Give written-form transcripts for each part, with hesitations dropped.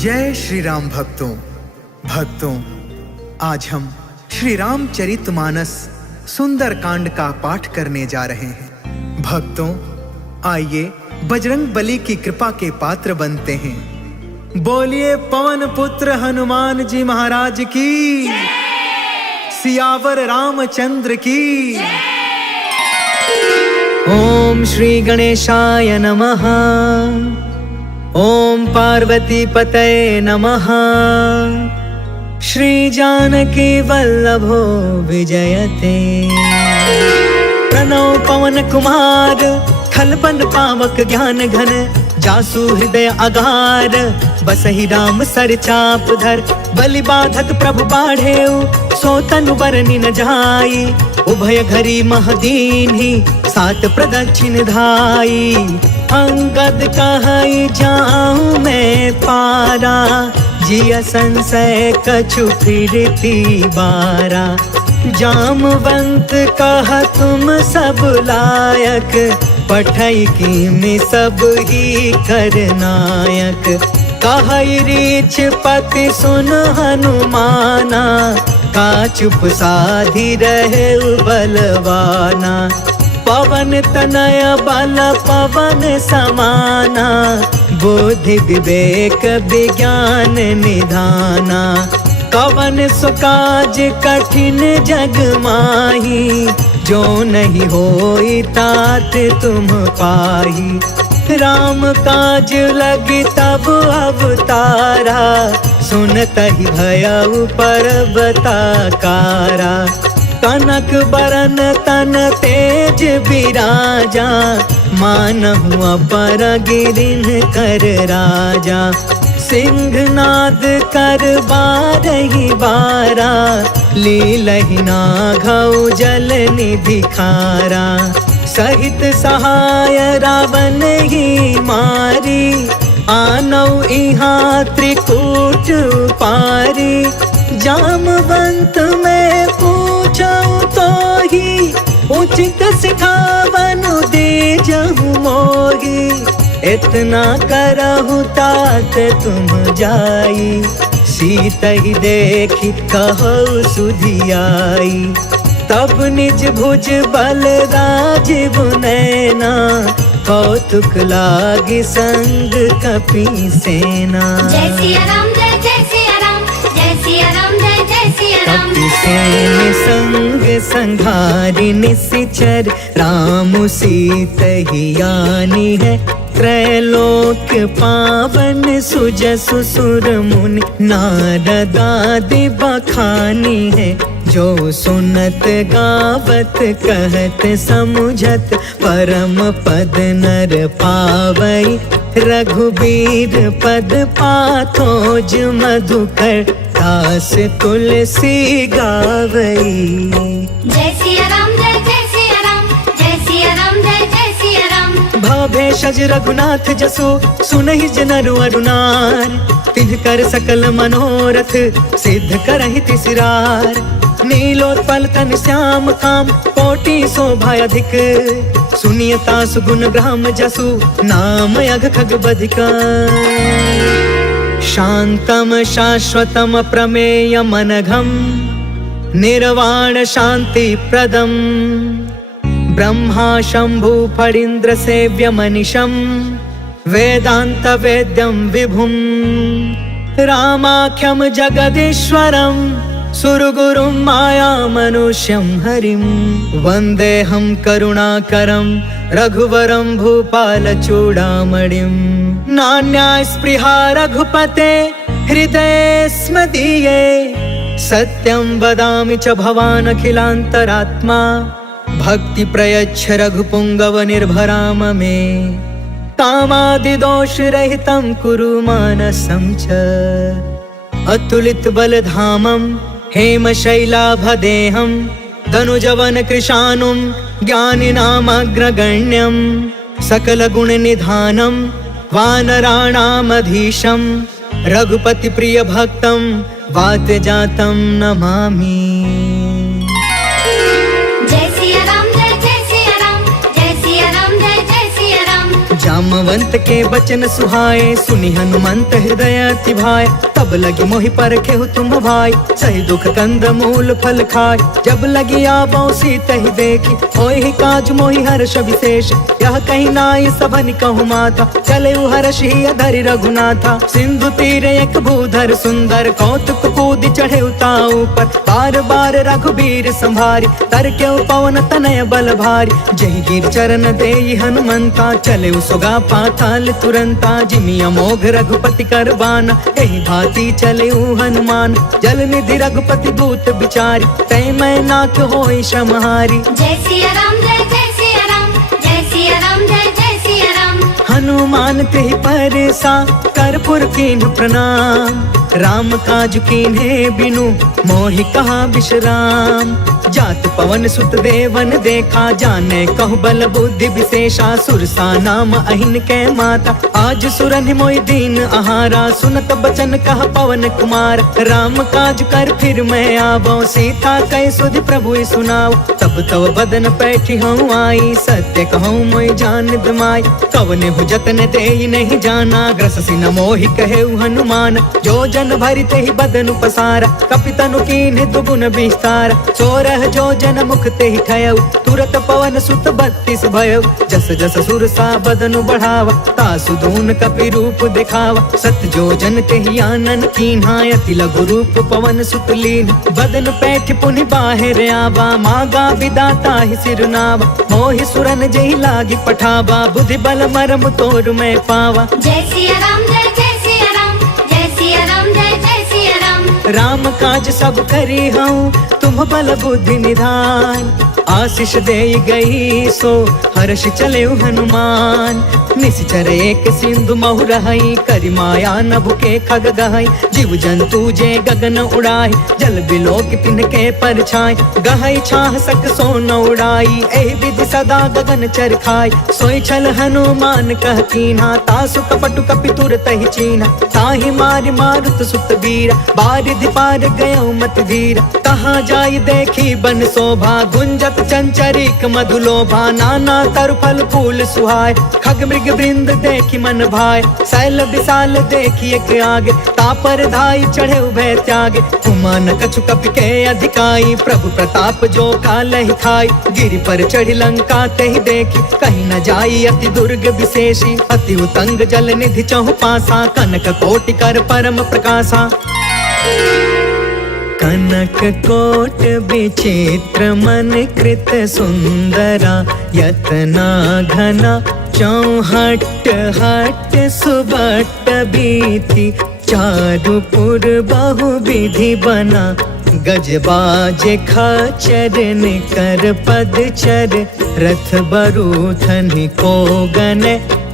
जय श्री राम भक्तों, आज हम श्री रामचरितमानस सुंदर कांड का पाठ करने जा रहे हैं। भक्तों, आइए बजरंग बली की कृपा के पात्र बनते हैं। बोलिए पवन पुत्र हनुमान जी महाराज की, सियावर रामचंद्र की। ओम श्री गणेशाय नमः। ओम पार्वती पतये नमः। श्री जानकी वल्लभो विजयते। प्रणव पवन कुमार, खलबन पावक ज्ञान घन। जासु हृदय अगार, बसहि राम सर चाप धर। बलि बाधक प्रभु बाढ़ेउ, सो तनु बरनि न जाई। उभय घरी महदीन्हि, सात प्रदक्षिण धाई। अंगद कहई जाऊं मैं पारा, जिया संशय कछु फिरती बारा। जामवंत कह तुम सब लायक, पठई की में सब ही करनायक। कहई रीछ पति सुन हनुमाना, का चुप साधी रहे बलवाना। पवन तनय बल पवन समाना, बुद्धि विवेक विज्ञान निधाना। कवन सुकाज कठिन जग माही, जो नहीं होई तात तुम पाही। राम काज लगी तब अवतारा, सुनतहि भयउ पर्वताकारा। कनक बरन तन तेज बिराजा, मानहु अपर गिरिन कर राजा। सिंहनाद कर बारहि बारा, लीलहि नाघउ जल निधि खारा। सहित सहाय रावण ही मारी, आनौ इहाँ त्रिकूट पारी। जामवंत में पूछऊं तो ही, उचित सिखावन दे जहु मोही। इतना करहु तात तुम जाई, सीतहि देखी कहु सुधियाई। तब निज भुज बल राजीव नैना, कौतुक लागी संग कपि सेना। जय सिया राम, जय जय सिया राम, जय सिया राम, जय जय सिया राम। कपि सेन संग संघारि निशिचर, राम सीतहि आनी है। त्रैलोक पावन सुजसु सुर मुनि, नारद आदि बखानी है। जो सुनत गावत कहत समुझत, परम पद नर पावई। रघुबीर पद पाथोज मधुकर, दास तुलसी गावई। जय सिया राम, जय जय सिया राम, जय सिया राम, जय जय सिया राम। भवभेषज रघुनाथ जसु, सुनहि जनरु अरुनार। तिन्ह कर सकल मनोरथ, सिद्ध करहि तिसिरार। नीलोत्पल तन श्याम काम, कोटि शोभा अधिक। सुनियता सुगुण ग्राम जसु, नाम अघ खग बधिका। शांतम शाश्वतम प्रमेय मनघम, निर्वाण शांति प्रदम। ब्रह्मा शंभु फणीन्द्र सेव्य मनिषम, वेदांत वेद्यम विभुम। रामाख्यम जगदीश्वरम, सुरगुरुं माया मनुष्यं हरिं। वन्देऽहं करुणाकरं, रघुवरं भूपाल चूडामणिं। नान्या स्पृहा रघुपते, हृदये स्मदीये। सत्यं वदामि च भवान् अखिलान्तरात्मा, भक्ति प्रयच्छ रघुपुङ्गव निर्भराम मे। कामादिदोष रहितं कुरु मानसं च, अतुलित बलधामं हेमशैलाभदेहं। तनुजवन कृशानुं, ज्ञानिनामग्रगण्यं। सकलगुणनिधानं, वानराणामधीशं। रघुपति प्रिय भक्तं, वातजातं नमामि। जय सिया राम, जय जय सिया राम, जय सिया राम, जय जय सिया राम। जामवंत के बचन सुहाए, सुनि हनुमंत हृदय अति भाए। तब लगी मोहि परखेहु तुम भाई, सही दुख कंद मूल फल खाय। जब लगी आबो सीतहि देखी, होहि काज मोहि हर्ष विशेष। यह कहीं नाई सबनि कहु माथा, चले हर्ष ही अधरि रघुनाथा। सिंधु तीर एक भूधर सुंदर, कौतुक कूद चढ़े उताऊ पर। बार बार रघुबीर संभारी, तर के पवन तनय बल भारी। जहि गिर चरण देई हनुमंता, चले सुगा पाताल तुरंता। जिमि अमोघ रघुपति करबाना, एहि भांति चले हनुमान। जल निधि रघुपति दूत बिचारी, तै मैं नाथ होई समहारी। जय सिया राम जय सिया राम, जय सिया राम जय सिया राम। हनुमान तेहि परसा, कर्पूर कीन्ह प्रणाम। राम काज कीन्हे बिनु, मोहि कहा विश्राम। जात पवन सुत देवन देखा, जाने कहु बल बुद्धि विशेषा। सुरसा नाम अहिन के माता, आज सुरनि मोहि दीन आहारा। सुनत बचन कह पवन कुमार, राम काज कर फिर मैं आवो। सीता कह सुधि प्रभु सुनाओ, तब तव बदन पैठी हूँ आई। सत्य कहूँ मोहि जान दमाई, कवने हु जतन देहि नहीं जाना। ग्रससि न मोहि कहे हनुमान, जो जन भरि तेहि बदन पसारा। कपितनु कीन्हे दुगुन विस्तार, सोरह जो जन मुख तेहि ठयउ। तुरत पवन सुत 32 भयउ, जस जस सुरसा बदनु बढ़ावा। तासु दून कपि रूप दिखावा, सत जो जन तेहि आनन कीन्हा। अति लघु रूप पवन सुत लीन, बदन पैठ पुनि बाहिर आवा। मागा विदाता ही सिरनावा, मोहि सुरन जेहि लागी पठावा। बुद्धि बल मरम तोर मैं पावा। जय सिया राम जय सिया राम, जय सिया राम जय सिया राम। राम काज सब करी हूँ, तुम बल बुद्धि निधान। आशीष दे गई सो, हर्ष चले हनुमान। निश्चर एक सिंधु महु रहई, करि माया नभु के खग गहई। जीव जंतु जे गगन उड़ाई, जल बिलोक तिनके परछाई। गहई छाह सक सो न उड़ाई, एहि विधि सदा गगन चर खाई। सोई छल हनुमान कह कीन्हा, तासु कपटु कपि तुरत ही चीन्हा। ताहि मारि मारुत सुत वीरा, बारिधि पार गयो मत धीरा। कहाँ जाई देखी बन शोभा, गुंजत चंचरिक मधुलोभा। नाना तरु फल फूल सुहाय, खग मृग वृंद देखी मन भाय। शैल विशाल देखी एक आगे, तापर धाई चढ़े उभय त्यागे। उमान कछु कपि के अधिकाई, प्रभु प्रताप जो कालहि खाई। गिरि पर चढ़ी लंका तेहि देखी, कहीं न जाई अति दुर्ग विशेषी। अति उतंग जल निधि चहु पासा, कनक कोटि कर परम प्रकाशा। कनक कोट विचित्र मन कृत सुंदरा। यतना घना चौहट हट सुबट बीती। चारुपुर बहु विधि बना, गजबाज खचर निकर पदचर। रथ बरूथन को गन,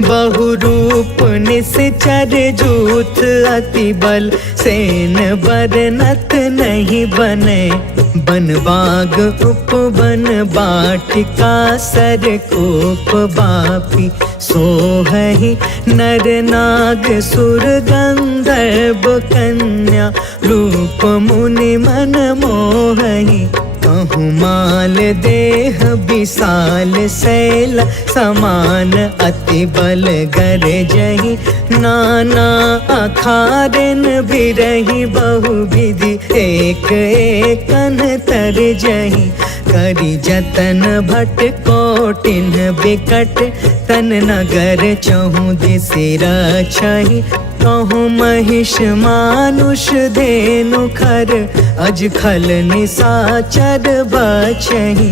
बहु रूप निश्चर। जूथ अति बल, सेन बरनत नहीं बने। बन बाग उपवन बाटिका, सर कोप बापी। सोहहि नर नाग सुर गंधर्व कन्या। रूप मुनि मन मोहहि, कहूँ माल देह विशाल। शैल समान अति बल गरजहि, नाना अखारन बिरहि। बहु विधि एक एकन तरजहि। करि जतन भट कोटिन बिकट, तन नगर चहु दिसि रछहि। कहूँ महिष मानुष धेनु खर, अज खल निसाचर बचहि।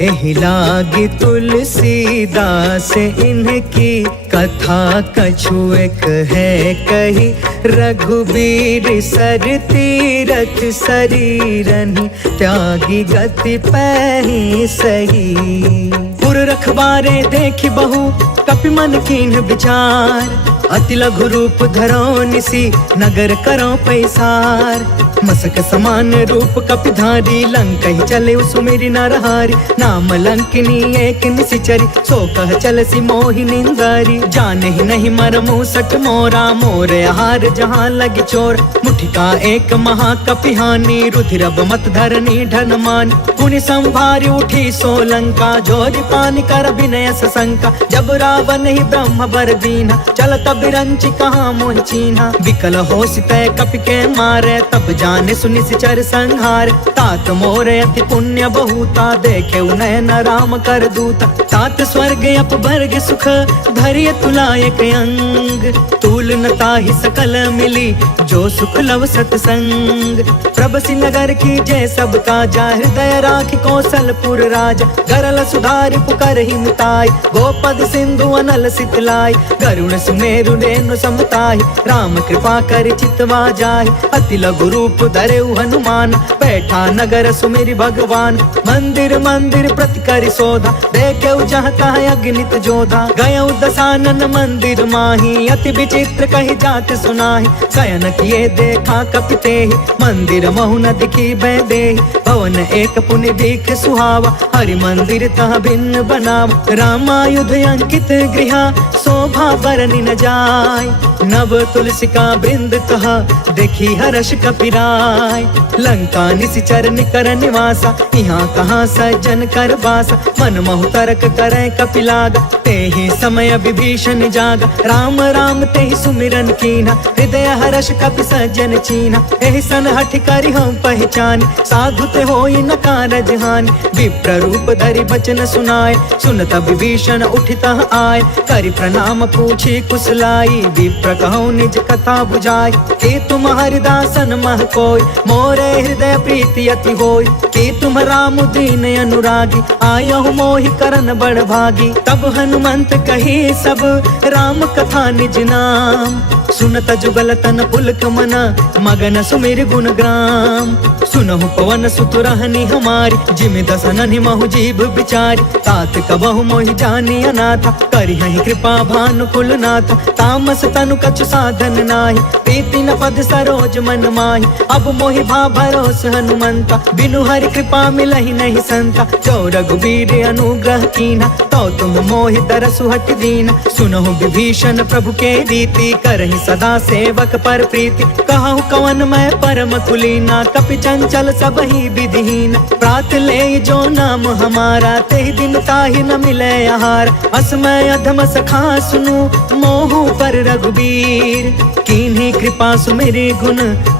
एहि लागी तुलसीदास इनकी, कथा कछु एक है कही। रघुबीर सर तीरथ शरीरनि, त्यागी गति पैहि सही। पुर रखवारे देखि बहु, कपि मन कीन्ह विचार। अति लघु रूप धरो निसी, नगर करो पैसार। मसक समान रूप कपिधारी, लंकहि चले सुमिरि नरहारी। नाम लंकिनी एक निशिचरी, सो कह चलसी मोहि निंदारी। जानहि नहीं मरमु सठ मोरा, मोर आहार जहाँ लग चोर। मुठिका एक महाकपिहानी, रुधिरब मत धरनी ढन मान। पुनि संभारी उठी सो लंका, जोरि पान कर विनय सशंका, जब रावण ही ब्रह्म बर दीना, चलत बिरंच कहाँ मोह चीन्हा। विकल हो सितय कपि के मारे, तब जाने सुनि सिचर संहार। तात मोरे अति पुण्य बहुता, देखे नयन राम कर दूता। तात स्वर्ग अपवर्ग सुख, धैर्य तुलायक अंग। तूल न ताहि सकल मिली, जो सुख लव सतसंग। प्रभसि नगर की जय सब काजा, हृदय राखि कौशलपुर राजा। गरल सुधारि पुकर ही मिताई, गोपद सिंधु अनल सितलाई। गरुण सुमेरु रेणु समताहि, राम कृपा कर चितवा जाहि। अति लघु रूप धरेउ हनुमान, बैठा नगर सुमिरि भगवान। मंदिर मंदिर प्रति करि सोधा, देखेउ जहाँ तहाँ अगणित जोधा। गयउ दसानन मंदिर माही, अति विचित्र कहि जात सुनाहि। शयन किए देखा कपि तेहि, मंदिर महु न दिखी बैदेहि। भवन एक पुनि दीख सुहावा, हरि मंदिर तह भिन्न बनावा। रामायुध अंकित गृहा, शोभा बरनि न जाय। नव तुलसिका बृंद तह, देखी हर्ष कपिराय। लंका निशिचर निकर निवासा, यहाँ कहाँ सज्जन कर बासा। मन महु तर्क करे कपिलागा, तेहि समय विभीषण जागा। राम राम तेहि सुमिरन कीन्हा, हृदय हर्ष कपि सज्जन चीन्हा। एहि सन हठि करि हम पहचानी, साधु ते होई न कारज हानि। विप्र रूप धरि बचन सुनाए, सुनत विभीषण उठितः आए। करि प्रणाम पूछी कुशलाई, विप्र कहौ निज कथा बुझाई। कि तुम हरिदासन मह कोय, मोरे हृदय प्रीति अति होय। कि तुम राम दीन अनुरागी, आयहु मोहि करन बड़ भागी। तब हनुमंत कही सब, राम कथा निज नाम। सुनत जुगल तन पुलक मन, मगन सुमिर गुण ग्राम। सुनहु पवन सुत रहनी हमारी, जिमि दसन महु जीव बिचारी। तात कबहु मोहि जानी अनाथा, करिहहि कृपा भानुकुल नाथा। तामस तनु कछु साधन नाही, प्रीति न पद सरोज मन माही। अब मोहि भा भरोस हनुमंता, बिनु हरि कृपा मिलहि नहीं संता। जो रघुबीर अनुग्रह कीन्हा, तो तुम मोहि तरसु हट दीना। सुनहु विभीषण प्रभु के रीति, करहि सदा सेवक पर प्रीति। कहु कवन मैं परम कुलीना, कपि चंचल सबहि विधिहीन। प्रात ले जो नाम हमारा, तेहि दिन ताहि न मिले आहार। असमय अधम सखा सुनु, मोहु पर रघुबीर। कीन्ही कृपा सुमिरि गुण,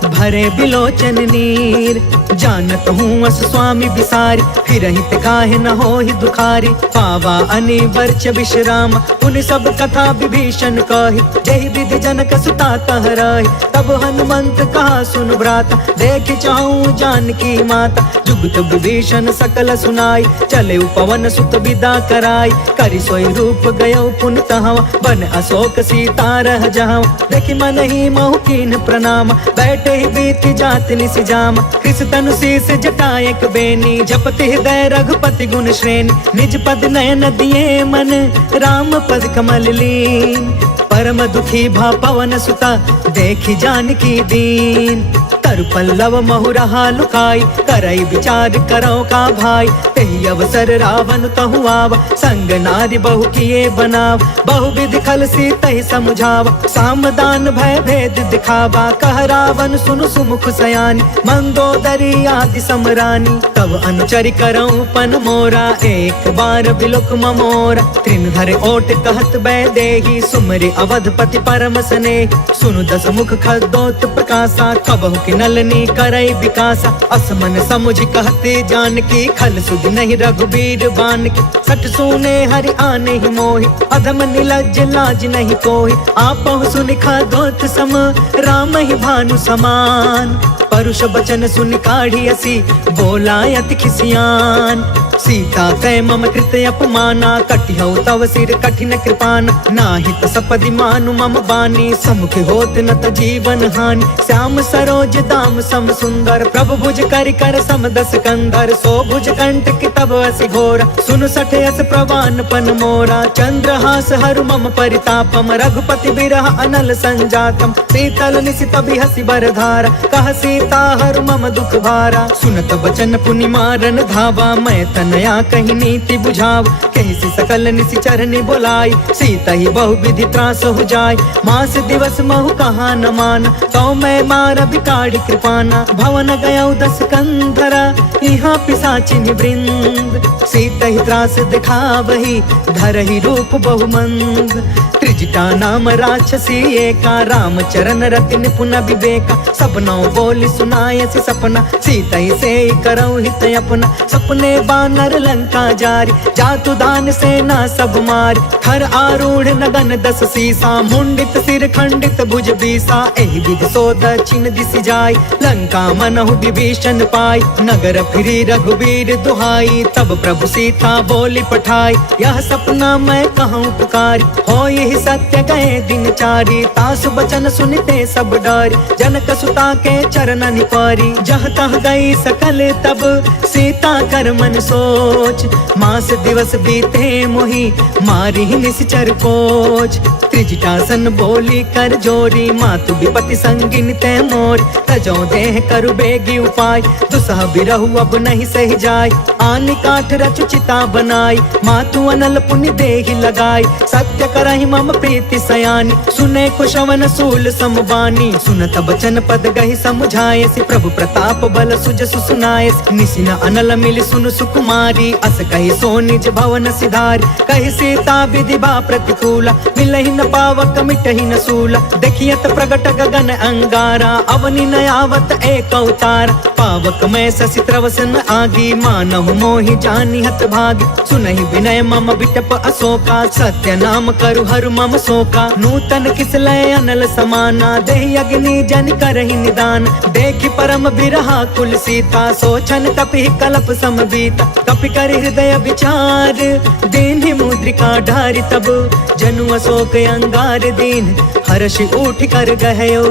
भरे बिलोचन नीर। जानत हूँ अस स्वामी बिसारी, फिरहित काहे न होहि दुखारी। पावा अनिवर्च विश्राम, उन सब कथा विभीषण कही। जहि विधि जनक सुता तह रही, तब हनुमंत कहा सुन भ्राता। देख चाहूँ जानकी माता, जुगत विभीषण सकल सुनाई। चले पवन सुत विदा कराई, करि सोई रूप गयो पुन तहवा। बन अशोक सीता रह जहाँ, देखि मन ही महु कीन प्रणाम। बैठे ही बीत जात निस जाम, कृष तनु शीस जटायक बेनी। जपति हृदय रघुपति गुण श्रेणी, निज पद नयन दिए मन, राम पद कमल लीन। परम दुखी भा पवन सुता, देखि जानकी दीन। तरु पल्लव महु रहा लुकाई, करई विचार करो का भाई। तेहि अवसर रावण तहु आवा, संग नारी बहु किए बनाव। बहु विधि खल सीतहि समुझावा, सामदान भय भेद दिखावा। कह रावण सुनु सुमुख सयानी, मंदोदरी आदि समरानी। तब अनुचरि करऊं पन मोरा, एक बार बिलोक ममोरा। त्रिन धरे ओट कहत बैदेही, सुमरि अवधपति परम स्नेह। सुनु दस मुख खदोत प्रकाशा, कबहु कि नलनी करई विकासा। असमन समुझ कहते जानकी, खल सुध नहीं रघुबीर बानकी। सठ सुने हरि आने ही मोहि, अधम निलज्ज लाज नहीं कोहि। आपहु सुनि खदोत सम, राम ही भानु समान। परुष बचन सुनि काढ़ी असी, बोला अति खिसियान। सीता तय मम कृत अपमाना, कटिहउ तव सिर कठिन कृपाना। नाहित सपदि मानु मम बानी, समुख होत न त जीवन हानि। श्याम सरोज दाम सम सुंदर, प्रभु भुज करि कर सम दस कंधर। सो भुज कंटक तब असि घोरा, सुन सठ यस प्रवान पन मोरा। चंद्रहास हरु मम परितापम, रघुपति बिरह अनल संजातम। शीतल निशित बिहसि बरधारा, कह सीता हरु मम दुख भारा। सुनत बचन पुनि मारन धावा, मैं तन नया कहीं नीति बुझाव, कहीं सी सकल निसी चरनी बोलाई, सीता ही बहु विधि त्रास हो जाय। मास दिवस महु कहा न मान, तो मैं मार बिकाड़ी कृपाना। भवन गया 10 कंधरा, यहाँ पिशाचिन वृंद, सीता ही त्रास दिखावही, धरहि रूप बहुमंद। त्रिजटा नाम राक्षसी एका, राम चरण रति निपुण विवेका। सपनों बोली सुनाय से सपना, सीता ही से करौ हित अपना। सपने बानर लंका जारी, जातु दान सेना सब मारी। हर आरूढ़ नगन 10 सीसा, मुंडित सिर खंडित भुज बीसा। एहि विधि सो दक्षिण दिशि जाय, लंका मनहु विभीषण पाय। नगर फिरी रघुवीर दुहाई, तब प्रभु सीता बोली पठाई। यह सपना मैं कहूँ पुकारी, हो यही सत्य गए दिन चारी। तासु बचन सुनते सब डर, जनक सुता के चरण निपारी। जह तह गई सकल तब, सीता कर मन सोच। मास दिवस बीते मोही, मारी निश्चर कोच। त्रिजटासन बोली कर जोरी, मातु विपति संगिन ते मोर। तजो देह करु बेगी उपाय, दुसह बिरहु अब नहीं सही जाय। आनि काठ रचु चिता बनाई, मातु अनल पुण्य देहि लगाई। सत्य करहि मम प्रीति सयानी, सुने कुशवन सूल समबानी। सुनत बचन पद गहि समझाए, से प्रभु प्रताप बल सुजसु सुनाए। निसिन अनल मिल सुनु सुकुमारी, अस कहि सो निज भवन सिधारी। कहि सीता विधि बा प्रतिकूला, मिलहि न पावक मिटहि न सूला। देखियत प्रगट गगन अंगारा, अवनि न आवत एक अवतार। पावक में शशि त्रवसन आगी, मानहु मोहि जानि हत भागी। सुनहि विनय मम बिटप अशोका, सत्य नाम करु हरु मम शोका। नूतन किसलय अनल समाना, देहि अग्नि जन करहि निदान। देखि परम बिरहा कुल सीता, सोचन कपि कलप समबीता। कपि कर हृदय विचार, दीन्हि मुद्रिका ढारि तब। जनु अशोक अंगार दीन, हर्षि उठ कर गहयो।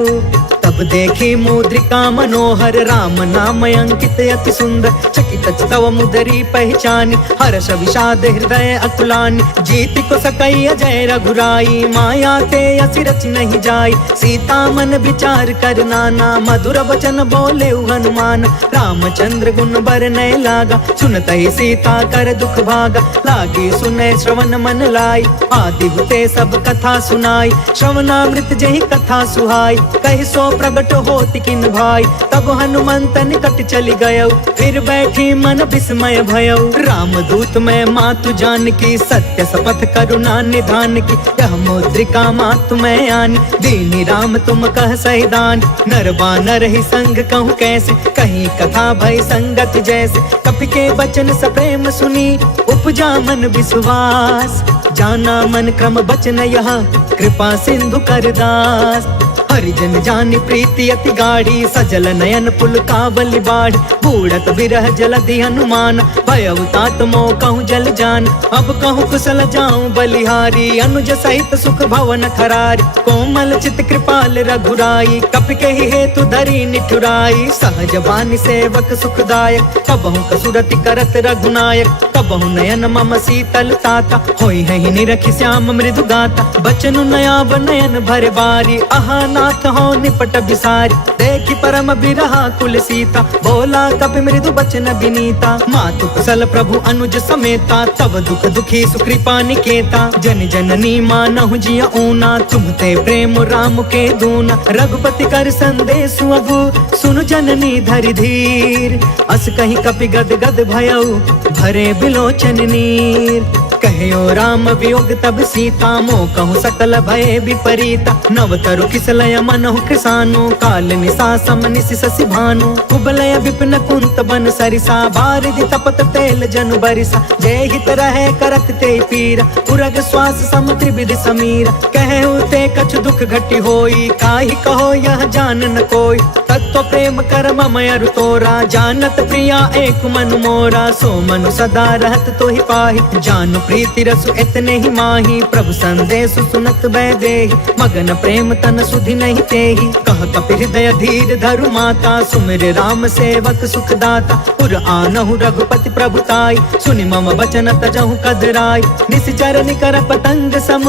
तब देखी मुद्रिका मनोहर, राम नाम अंकित अति सुंदर। चकित तव मुदरी पहचानी, हर्ष विषाद हृदय अकुलानी। जीति को सकई अजय रघुराई, माया ते असि रचि नहीं जाई। सीता मन विचार कर नाना, मधुर वचन बोले हनुमान। रामचंद्र गुण बरनय लागा, सुनतहि सीता कर दुख भागा। लागी सुनय श्रवण मन लाई, आदि हुते सब कथा सुनाई। श्रवणामृत जहि कथा सुहाई, कहि सो प्रगट होति किन भाई। तब हनुमंत निकट चली गयो, फिर बैठी मन विस्मय भयो। राम दूत में मातु जान की, सत्य शपथ करुणा निधान की। यह मुद्रिका मातु में आनी, दीनी राम तुम कह सही दान। नर बानर ही संग कहूँ कैसे, कहीं कथा भय संगत जैसे। कपि के बचन सप्रेम सुनी, उपजा मन विश्वास। जाना मन क्रम बचन यह, कृपा सिंधु कर दास। हरिजन जानि प्रीति अति गाढ़ी, सजल नयन पुल कावली बाढ़। बूढ़त बिरह जलधि हनुमान, भयउ तात मोह कहूँ जल जान। अब कहूँ कुशल जाऊं बलिहारी, अनुज सहित सुख भवन खरारी। कोमल चित कृपाल रघुराई, कपि के हेतु धरी निठुराई। सहज बानी सेवक सुखदायक, कबहु कसुरति करत रघुनायक। कबहु नयन मम शीतल ताता, होई है निरखि श्याम मृदु गाता। बचनु नयाब नयन भर बारी, आहा नाथ हो निपट बिसारी। देखि परम बिरहा कुल सीता, बोला कपि मृदु बचन विनीता। मातु कुशल प्रभु अनुज समेता, तब दुख दुखी सुकृपा निकेता। जन जननी मानहु जिया ऊना, तुम्हते प्रेम राम के दूना। रघुपति कर संदेशु अगु, सुनु जननी धरि धीर। अस कहीं कपि गद गद भयउ, भरे बिलोचन नीर। कहो राम वियोग तब सीता, मोह कहूँ सकल भय विपरीता। नव तरु किसलय मनहु कृसानु, काल निशा सम निशि शशि भानु। कुबलय विपिन कुंत बन सरिसा, बारिधि तपत तेल जनु बरिसा। जय हित रहे करत ते पीरा, उरग श्वास सम त्रिविधि समीरा। कहु ते कछु दुख घटी होई, काहि कहो यह जान न कोई। तत्व प्रेम कर मम अरु तोरा, जानत प्रिया एक मनु मोरा। सो मनु सदा रहत तो ही पाहि, जानु प्रीति रसु इतने ही माही। प्रभु संदेश सुनत बै देहि, मगन प्रेम तन सुधि नहीं तेहि। कह कपि हृदय धीर धरु माता, सुमिर राम सेवक सुखदाता। पुर आनहु रघुपति प्रभुताई, सुनि मम बचन तजहु कदराई। निश्चर निकर पतंग सम,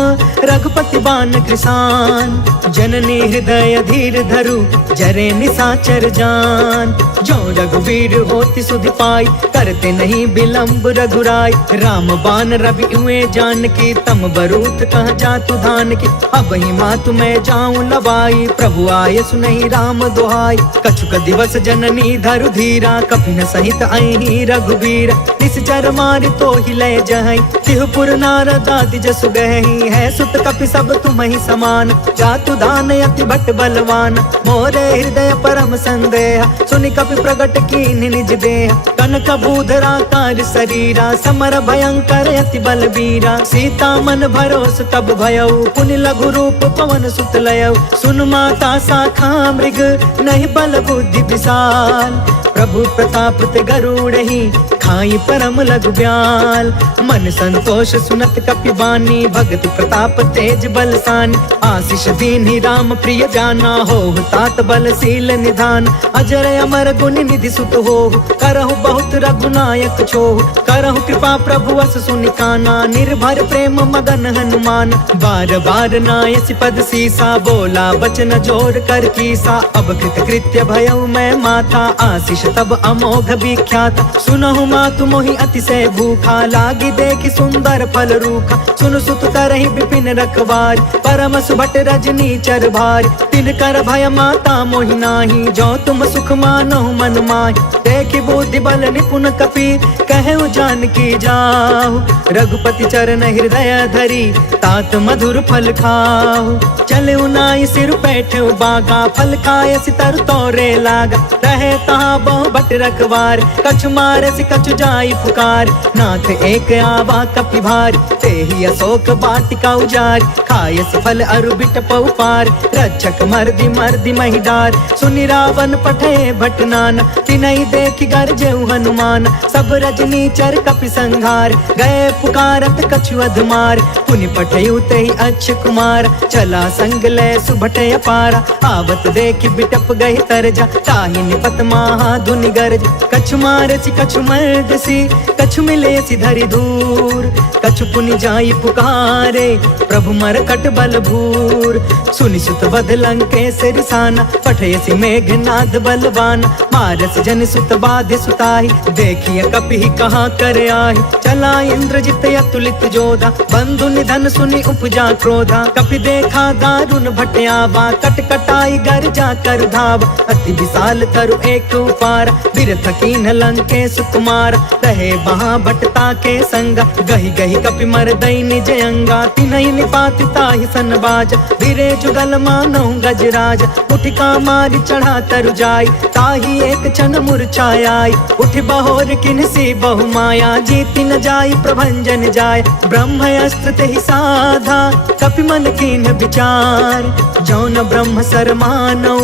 रघुपति बान कृसान। जननी हृदय धीर धरु, जरे निशाचर निशाचर जान। जो रघुवीर होति सुधि पाई, करते नहीं विलंब रघुराई। राम बान रवि हुए जान की, तम बरूत कह जातु धान की। अब ही मातु मैं जाऊं लवाई, प्रभु आय सुनहि राम दुहाई। कछुक दिवस जननी धरु धीरा, कपिन सहित अहि रघुवीर। निश्चर मारि तो ही लय जहई, तिहुपुर नारद आदि जसु गहई। है सुत कपि सब तुम्हि समान, जातु दान अति भट बलवान। मोरे हृदय परम संदेह, सुनि कपि प्रगट कीन्हि निज देह। कनक बूधरा कार शरीरा, समर भयंकर अति बलबीरा। सीता मन भरोस तब भयउ, पुनि लघु रूप पवन सुत लयउ। सुन माता शाखा मृग, नहीं बल बुद्धि विशाल। प्रभु प्रताप ते गरुड़हि, खाई परम लघु ब्याल। मन संतोष सुनत कपि बानी, भगति प्रताप तेज बलसानी। आशीष दीन्हि राम प्रिय जाना, होहु तात बलशील निधान। अजर अमर गुण निधि सुत होहु, करहु बहुत रघुनायक छोहु। करहु कृपा प्रभु अस सुनि काना, निर्भर प्रेम मगन हनुमान। बार बार नायसि पद सीसा, बोला बचन जोर कर कीसा। अब कृत कृत्य भयउ मैं माता, आशीष तब अमोघ विख्यात। सुनहु मातु मोहि अतिशय भूखा, लागी देखि सुंदर फल रूखा। सुन सुत करहि विपिन रखवार, परम सुभट रजनी चर भार। तिनकर भय माता मोहि नाही, जो तुम सुख मानहु मन माहि। देखि बुद्धि बल निपुण कपि, कहु जानकी जाहु। रघुपति चरण हृदय धरी, तात मधुर फल खाहु। चले नाई सिर बैठे बागा, फल खाए सितर तोरे लागा। रहे तहाँ बहु भट रखवार, कछु मारे से कछु जाई पुकार। नाथ एक आवा कपि भार, तेहि अशोक वाटिका उजारी। खायस फल अरु बिटपउ पार, रक्षक मर्दि मर्दि महि डार। सुनि रावण पठे भट नाना, तिनहि देखि गरजेउ हनुमान। सब रजनी चर कपि संघार, गए पुकारत कछु अधमार। पुनि पठेउ तेहि अक्ष कुमार, चला संग लय सुभट अपारा। आवत देखि बिटप गहि तरजा, ताहि निपत महा धुनि गरज। कछु मारसि कछु मर्दसि, कछु मिलेसि धरि दूर। कछु पुनि जाई पुकारे, प्रभु मरकट बल भूर। सुनि सुत बध लंकेश रिसाना, पठयसि मेघनाद बलवान। मारस जन सुत बाधि सुताहि, देखिए कपि कहाँ कर आहि। चला इंद्रजित अतुलित जोधा, बंधु निधन सुनि उपजा क्रोधा। कपि देखा दारुण भट आवा, कट कटाई गर जा कर धावा। अति विशाल तरु एक उपार, बिरथ कीन लंकेश कुमार। रहे वहाँ भटता के संगा, गहि गहि कपि मरदई निज अंगा। तिनहि निपाति ताहि सन बाजा, बिरे जुगल मानहु गजराज। उठिका मारि चढ़ा तरु जाई, ताहि एक क्षण मूर्छाई। उठ बहोर किन्सी बहु माया, जीति न जाई प्रभंजन जाय। ब्रह्म अस्त्र तेहि साधा, कपि मन कीन विचार। जौन ब्रह्म सर मानौ,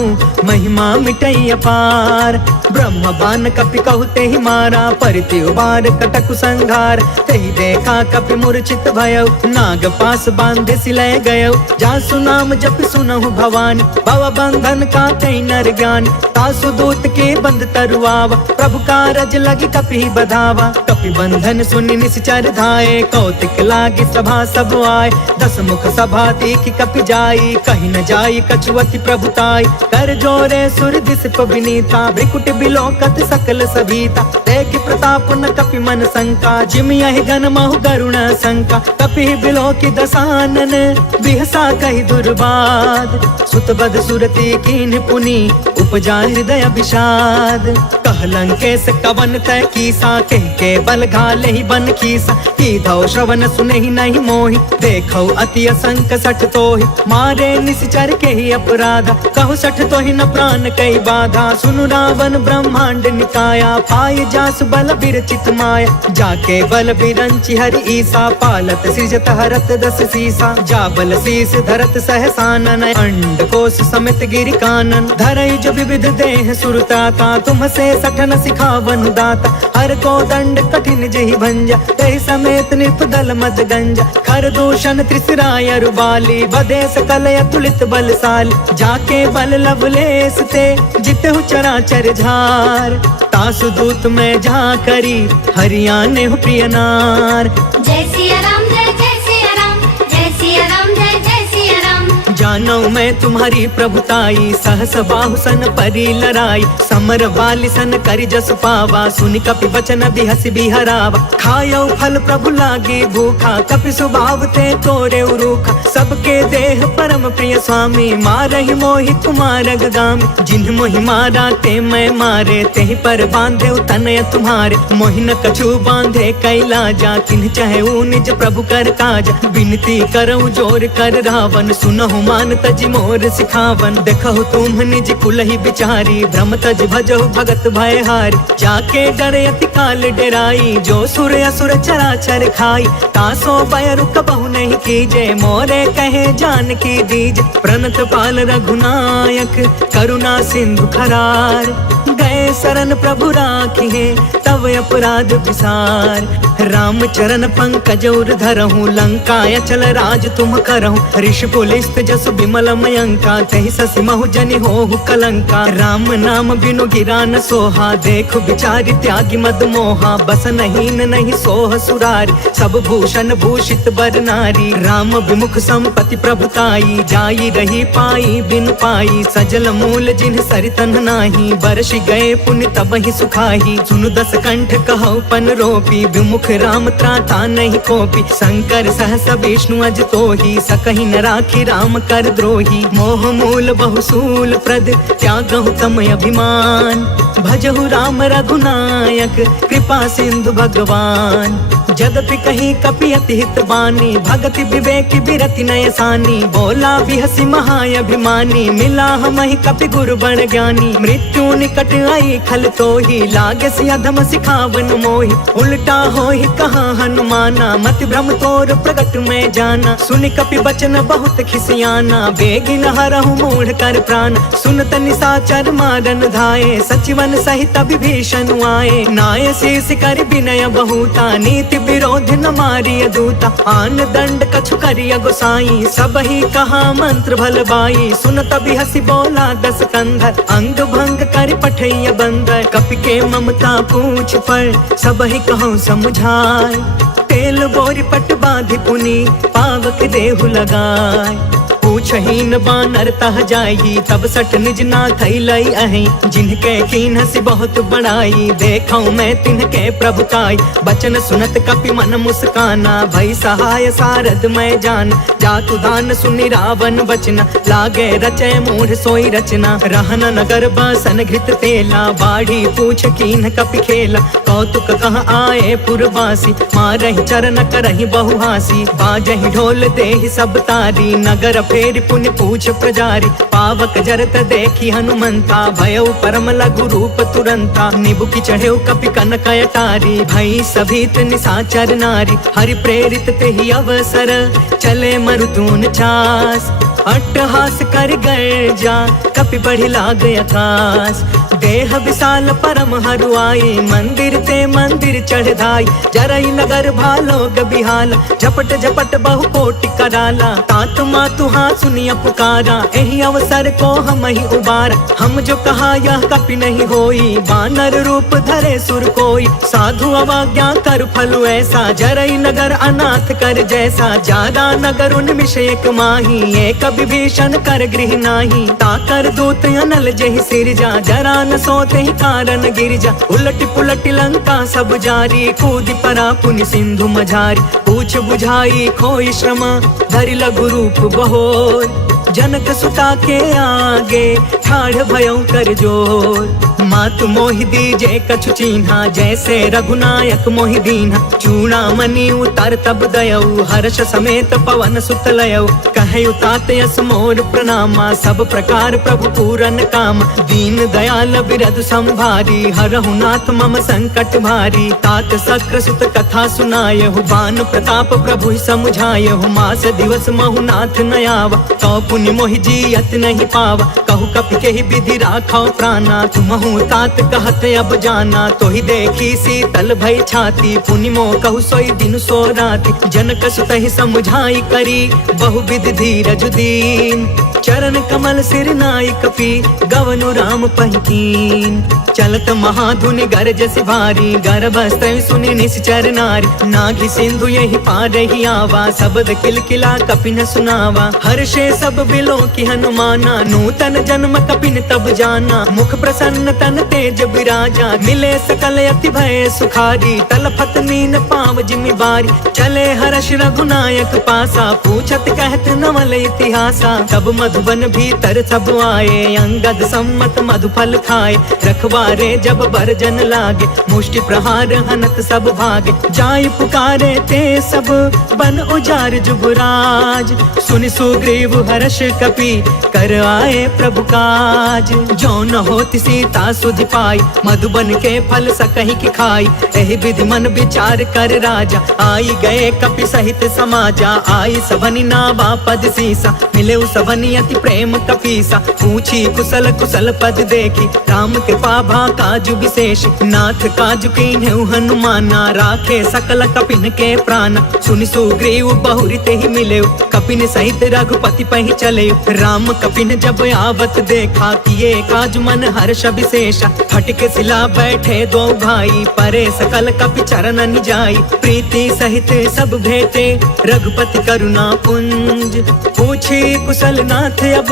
महिमा मिटई अपार। ब्रह्म बान कपि कहु तेहि मारा, परिति उबार कटकु संघार। तेहि देखा कपि मूर्छित भयउ, नाग पास बांधे सिलय गयउ। जासु नाम जप सुनहु भवानी, भव बंधन काटई नर ज्ञानी। तासु दूत के बंध तरुआवा, प्रभु कारज लगी कपि बधावा। कपि बंधन सुनि निश्चर धाये, कौतिक लागी सभा सब आए। दस मुख सभा देखि कपि जाई, कहि न जाई कछुअति प्रभुताई। कर जोरे सुर दिसप विनीता, भ्रिकुट बिलोकत सकल सभीता। देखि प्रताप न कपि मन शंका, जिम यहि गन महु गरुण शंका। कपि बिलोकि दसानन, बिहसा कहि दुर्बाद। सुत बध सुरति कीन्ह पुनि, उपजा हृदय विषाद। कह लंकेश कवन तय कीसा, कह के बल घाले ही बन कीसा। कीधौ श्रवण सुनहि नहीं मोहि, देखौ अति असंक सठ तोहि। मारे निश्चर के ही अपराधा, कहु सठ तोहि न प्राण कई बाधा। सुनु रावण ब्रह्मांड निकाया, पाय जासु बल बिरचित माया। जाके बल बिरंचि हरि ईसा, पालत सृजत हरत दस सीसा। जा बल शीस धरत सहसानन, अंड कोश समित गिरि कानन। धरई जो विविध देह सुरताता, तुम से सठन सिखावन दाता। हर को दंड कठिन जहि भंजा, तेहि समेत निप दल मद गंजा। खर दूषण त्रिसराय रुबाली, बधे सकल अतुलित बलशाली। जाके बल लवलेस ते, जितहु चराचर झार। तासु दूत में जा करी, हरियाणे हो प्रिय नार। जय सिया राम, जय जय सिया राम, जय सिया राम, जय जय सिया राम। जानो मैं तुम्हारी प्रभुताई, सहस बाहु सन परी लड़ाई, समर वाली सन करि जस पावा, सुनि कपि वचन बिहसि बिहरावा। खायो फल प्रभु लागी भूखा, कपि स्वभाव ते तोरे उरूखा, सबके देह परम प्रिय स्वामी, मारहि मोहि कुमार गगामी। जिन्ह मोहि मारा ते मैं मारे, तेहि पर बांधे तनय तुम्हारे, मोहि न कछु बांधे कैलाजा, किन्ह चाहे निज प्रभु कर काज। विनती करऊं जोर कर रावण, सुनहु मान तज मोर सिखावन। देखहु तुम निज कुलहि बिचारी, भ्रम तज भजहु भगत भय हारी। जाके डरे अति काल डेराई, जो सुर असुर चराचर खाई। तासो भय कबहु नहीं कीजे, मोरे कहे जान की दीज। प्रणत पाल रघुनायक, करुणा सिंधु खरार, गए शरण प्रभु राखिए, तब अपराध विसार। राम चरण पंकज उर धरहु, लंका अचल राज तुम करहु। ऋषि पुलिस्त जसु बिमल मयंका, तहि ससि महु जनि होहु कलंका। राम नाम बिनु गिरा न सोहा, देखु बिचारी त्यागी मद मोहा। बस नहीं सोह सुरारी, सब भूषण भूषित बर नारी। राम विमुख संपत्ति प्रभुताई, जाई रही पाई बिनु पाई। सजल मूल जिन्ह सरितन नाही, बरसि गए पुण्य तबहि सुखाही। सुनु दस कंठ कहु पन रोपी, विमुख राम त्राता नहीं कोपी। शंकर सहस विष्णु अज तोही, सकहि न राखी राम कर द्रोही। मोह मूल बहुसूल प्रद, त्यागहु तम अभिमान। भजहु राम रघुनायक, कृपा सिंधु भगवान। जदपि कहीं कपि अति हित बानी, भगति विवेक बिरति नय सानी। बोला बिहसि महाअभिमानी, मिला हमहि कपि गुरु बड़ ज्ञानी। मृत्यु निकट आई खल तोही, लागे सि अधम सिखावन मोही। उल्टा होहि कहा हनुमाना, मति भ्रम तोर प्रगट में जाना। सुनि कपि बचन बहुत खिसियाना, बेगिन हरहु मूढ़ कर प्राण। सुनत निशाचर मारन धाये, सचिवन सहित विभीषण आए। नाय शीस कर विनय बहुता, नीति विरोध न मारिय दूता। आन दंड कछु करिय गोसाई, सबहि कहा मंत्र भल बाई। सुनत बिहसि बोला दस कंधर, अंग भंग कर पठैय बंदर। कपि के ममता पूछ पर, सबहि कहूँ समझाय। तेल बोरी पट बांधि पुनि, पावक देहु लगाय। पूछहीन बानर तह जाई, तब सठ निज नाथ लई अहि। जिनके कीन्हसि बहुत बड़ाई, देखऊं मैं तिनके प्रभुताई। बचन सुनत कपि मन मुस्काना, भई सहाय सारद मैं जान। जातु दान सुनि रावण बचना, लागे रचय मूढ़ सोई रचना। रहन नगर बासन घृत तेला, बाढ़ी पूछ कीन्ह कपि खेला। कौतुक कह आए पुरवासी, मारहि चरण करहि बहुहासी। बाजहि ढोल देहि सब तारी, नगर फेरि पुण्य पूछ प्रजारी। पावक जरत देखी हनुमंता, भयउ परम लघु रूप तुरंता। निबुकि चढ़ेउ कपि कनक अटारी, भई सभीत निशाचर नारी। हरि प्रेरित तेहि अवसर, चले मरुतून चास। अट्टहास कर गर्जा, कपि बढ़ि लाग आकाश। देह विशाल परम हरुआई, मंदिर ते मंदिर चढ़ धाई। जरई नगर भालोग बिहाला, झपट झपट बहु कोटि कराला। तात मातु हाँ सुनिया पुकारा, एहि अवसर को हम ही उबारा। हम जो कहा यह कपि नहीं होई, बानर रूप धरे सुर कोई। साधु अवज्ञा कर फलु ऐसा, जरई नगर अनाथ कर जैसा। जारा नगर उन्मिष एक माही, एक विभीषण कर गृह नाही। ताकर दूत अनल जहि सिरजा, जरा न सोते ही कारण गिरजा। उलट पुलट लंका सब जारी, कूदि परा पुनि सिंधु मझारी। पूछ बुझाई खोई श्रम, धरि लघु रूप बहोर। जनक सुता के आगे, ठाढ़ भयउ कर जोर। मातु मोहि दीजे कछु चीन्हा, जैसे रघुनायक मोहि दीन्हा। चूड़ामणि उतर तब दयऊ, हर्ष समेत पवन सुत लयऊ। कहयु तात यस मोर प्रणामा, सब प्रकार प्रभु पूरन काम। दीन दयाल बिरधु संभारी, हरहु नाथ मम संकट भारी। तात सक्र सुत कथा सुनायहु, बान प्रताप प्रभु समुझायहु। मास दिवस महु नाथ न आवा, कौ पुनि मोहि जियत नहीं पावा। कहु कपि के ही विधि राखो प्राणा, तुमहु तात कहत अब जाना। तो ही देखी शीतल भई छाती, पुनि मो कहु सोई दिन सो राति। जनक सुत ही समुझाई करी, बहुविध धीरज दीन। चरण कमल सिर नाई कपि, गवनु राम पहिकीन। चलत महाधुनि गरजसि भारी, गर्भस्थ सुनि निश्चर नारी। नाघि सिंधु यही पार ही आवा, शब्द किलकिला कपिन सुनावा। हर्षे सब बिलो की हनुमाना, नूतन जन्म कपिन तब जाना। मुख प्रसन्न तन तेज विराजा, मिले सकल अति भय सुखारी। तलफत नीन पाव जिमि बारी, चले हर्ष रघुनायक पासा। पूछत कहत नवल इतिहासा, तब मधुबन भीतर सब आए। अंगद सम्मत मधुफल खाए, रखवारे जब बरजन लागे। मुष्टि प्रहार हनत सब भागे, जाय पुकारे ते सब बन उजार जुगराज। सुनि सुग्रीव हर्ष कपि, कर आए प्रभु काज। जो न होति सीता सुधि पाई, मधुबन के फल सकहि की खाई। एहि विधि मन विचार कर राजा, आई गए कपि सहित समाजा। आई सबनि नावा पद सीसा, मिले सबनि अति प्रेम कपीसा। पूछी कुशल कुशल पद देखी, राम कृपा भा काजु विशेष। नाथ काजु कीन्हु हनुमाना, राखे सकल कपिन के प्राण। सुनि सुग्रीव बहुरी ते ही मिले, कपिन सहित रघुपति पहि चले। राम कपिन जब आवत देखा, किए काज मन हर्ष विशेषा। फटके सिला बैठे दो भाई, परे सकल कपि चरण जाई। प्रीति सहित सब भेटे, रघुपति करुणा पुंज। पूछी कुशल नाथ अब,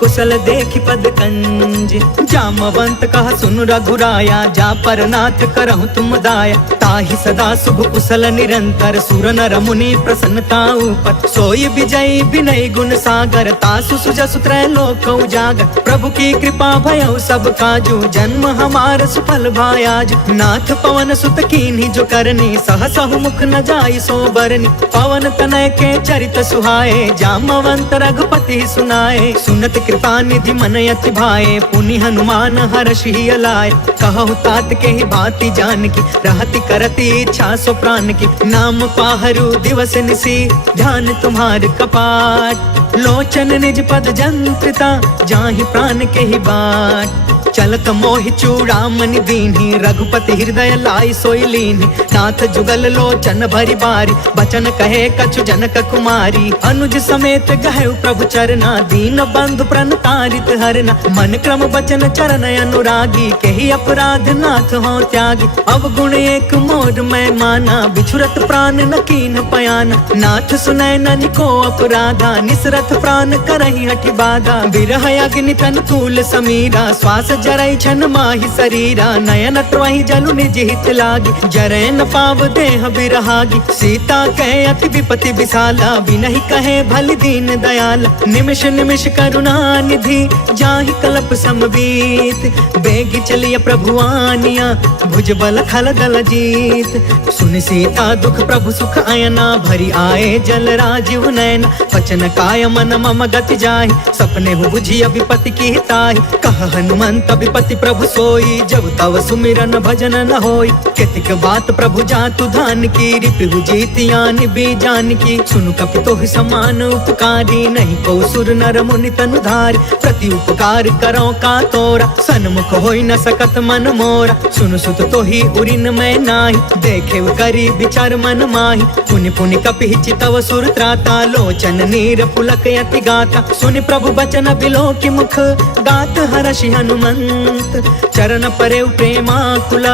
कुशल देखि पद कंज। जामवंत कहा सुन रघुराया, जा पर नाथ करहु तुम दाया। ताहि सदा शुभ कुशल निरंतर, सुर नर मुनि प्रसन्नता ऊपर। सोई विजयी विनय गुण सागर, तासु सुजसु त्रैलोक उजागर। प्रभु की कृपा भयउ सब काजू, जन्म हमार सुफल भायाज। नाथ पवन सुत कीन्ही जो करनी, सहसहु मुख न जाई सो बरनी। पवन तनय के चरित सुहाए, जामवंत रघुपति सुनाए। सुनत कृपा निधि मन अति भाए, पुनि हनुमान हर्षि अलाए। कहु तात के ही भांति जान की, रहति करति इच्छा सो प्राण की। नाम पाहरु दिवस निसी, ध्यान तुम्हार कपाट। लोचन निज पद जंत्रिता, जाहि प्राण के ही बाट। चलत मोहि चूड़ामणि दीन्ही, रघुपति हृदय लाई सोई लीन्ही। नाथ जुगल लोचन भरी बारी, बचन कहे कछु जनक कुमारी। अनुज समेत गहु प्रभु चरना, दीन बंधु प्रण तारित हरना। मन क्रम बचन चरण अनुरागी, केहि अपराध नाथ हो त्यागी। अवगुण एक मोर मैं माना, बिछुरत प्राण न कीन्ह पयाना। नाथ सुनय ननिको अपराधा, निसरथ प्राण करहि हठि बाधा। बिरह अग्नि तन तूल समीरा, श्वास जरई छन माहि शरीरा। नयन त्वहि जलु निज हित लागी, जरै न पाव देह बिरहागी। सीता कहे अति विपति विशाला, बिनहि कहे भल दीन दयाला। निमिष निमिष करुणा निधि, जाहि कल्प समबीत। बेगी चलिय प्रभु आनिया, भुज बल खल दल जीत। सुनि सीता दुख प्रभु सुख अयना, भरी आए जल राजीव नयना। वचन काय मन मम गति जाहि, सपने हु बुझिय विपति की ताहि। कह हनुमंत विपति प्रभु सोई, जब तव सुमिरन भजन न होई। केतिक बात प्रभु जातु धान की, रिपु जीतियानि बीजान की। सुनु कपि तोहि समान उपकारी, नहीं को सुर नर मुनि तनु धारी। प्रति उपकार करो का तोरा, सन्मुख होई न सकत मन मोरा। सुनु सुत तोहि उरिन मैं नाही, देखे करी विचार मन माही। पुनि पुनि कपि चितव सुर त्राता, लोचन नीर पुलक यति गाता। सुनि प्रभु बचन बिलो की मुख, गात हर्षि हनुमंत। चरण परे प्रेमाकुल,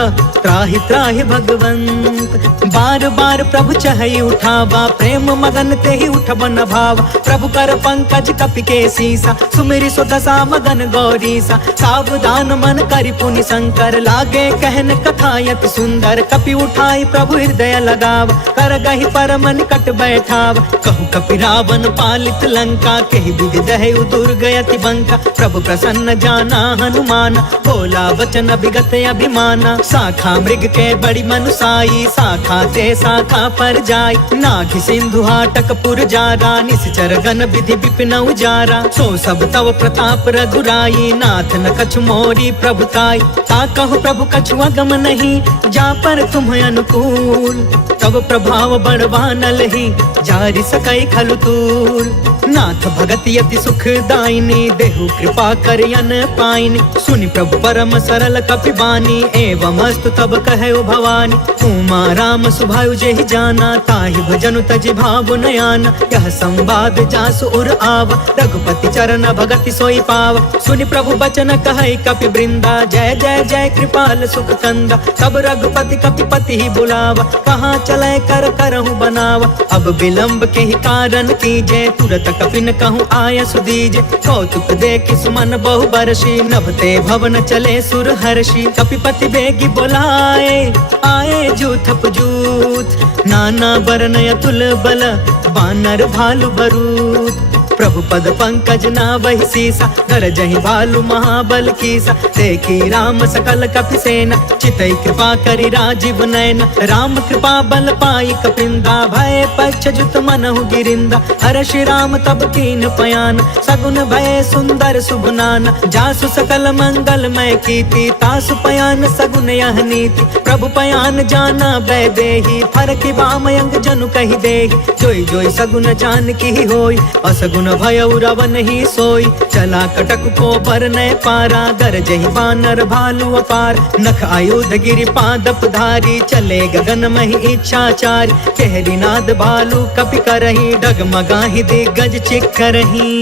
त्राहि त्राहि भगवंत। बार बार प्रभु चहई उठावा, प्रेम मगन ते ही उठबन भावा। प्रभु कर पंकज कपि के सीसा, सुमिरि सो दशा मगन गौरीसा। सावधान मन करि पुनि शंकर, लागे कहन कथा यति सुंदर। कपि उठाई प्रभु हृदय लगावा, कर गहि परम निकट बैठावा। कहु कपि रावण पालित लंका, केहि विधि दहु दुर्ग यति बंका। प्रभु प्रसन्न जाना हनुमान, बोला वचन विगत अभिमाना। शाखा मृग के बड़ी मनुसाई, शाखा ते शाखा पर जाई। नाघि सिंधु हाटक पुर जारा, निश्चर गण विधि विपिन उजारा। सो सब तव प्रताप रघुराई, नाथ न कछु मोरी प्रभुताई। ता कहु प्रभु कछु अगम नहीं, जा पर तुम अनुकूल। तब प्रभाव बड़वान लही, जारि सकै खलु तूल। नाथ भगत यति सुख दायिनी, देहु कृपा कृपा करियन पाइन। सुनि प्रभु परम सरल कपि बानी, एवं अस्तु तब कहे भवानी। उमा राम सुभायु जेहि जाना, ताहि भजनु तजि भाव नयाना। यह संवाद जासु उर आवा, रघुपति चरण भगति सोई पावा। सुनि प्रभु बचन कहै कपि वृंदा, जय जय जय कृपाल सुख कंदा। तब रघुपति कपिपति ही बुलावा, कहाँ चले कर करहु बनावा। अब विलंब के ही कारण कीजे, तुरत कपिन कहूँ आय सुदीजे। कौतुक देखि सुमन बहु बरसी, नभते भवन चले सुर हर्षि। कपिपति बेगी बोलाए, आए जूथप जूथ। नाना बरन अतुल बल, बानर भालु बरूथ। प्रभु पद पंकज नावहि सीसा, गरजहि भालु महाबल कीसा। देखी राम सकल कपि सेना, चितई कृपा करि राजीव नयना। राम कृपा बल पाई कपिंदा, भय पश्चात मनहु गिरिंदा। हर्षि राम तब कीन पयान, सगुन भय सुंदर शुभ नाना। जासु सकल मंगल मय कीर्ति, तासु पयान सगुन यह नीति। प्रभु पयान जाना बै देहि, फरकि बामयंग जनु कहि देहि। जोई जोई सगुन जान की होई, असगुन भयउ रावण ही सोई। चला कटक को बरनय पारा, गरजहि बानर भालु अपार। नख आयुध गिरि पादप धारी, चले गगन महि इच्छाचारी। केहरी नाद भालु कपि करही, डगमगाहि दिग्गज चिक्करही।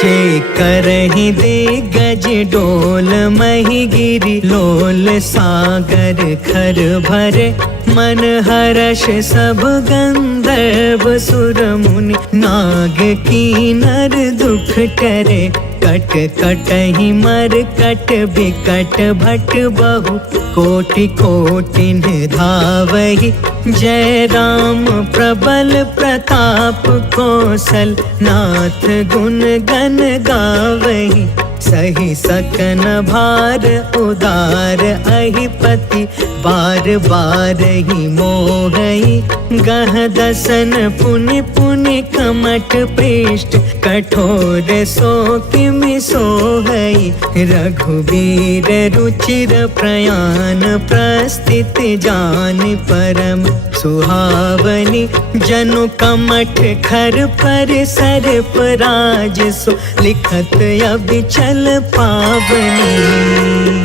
चेकरहि दिग्गज डोल महि गिरि, लोल सागर खर भरे। मन हर्ष सब गंधर्व सुर मुनि, नाग कीनर दुख टरे। कट कटहि मर कट बिकट भट बहु, कोटि कोटि धावहि। जय राम प्रबल प्रताप कौशल, नाथ गुण गण गावहि। सही सकन भार उदार अहिपति, बार बार ही मोहई। गह दसन पुनि पुनि कमठ पृष्ठ, कठोर सो किमि सोहई। रघुवीर रुचिर प्रयाण, प्रस्थित जान परम सुहावनी। जनु कमठ खर पर सर्प राज सो, लिखत अबिचल पावनी।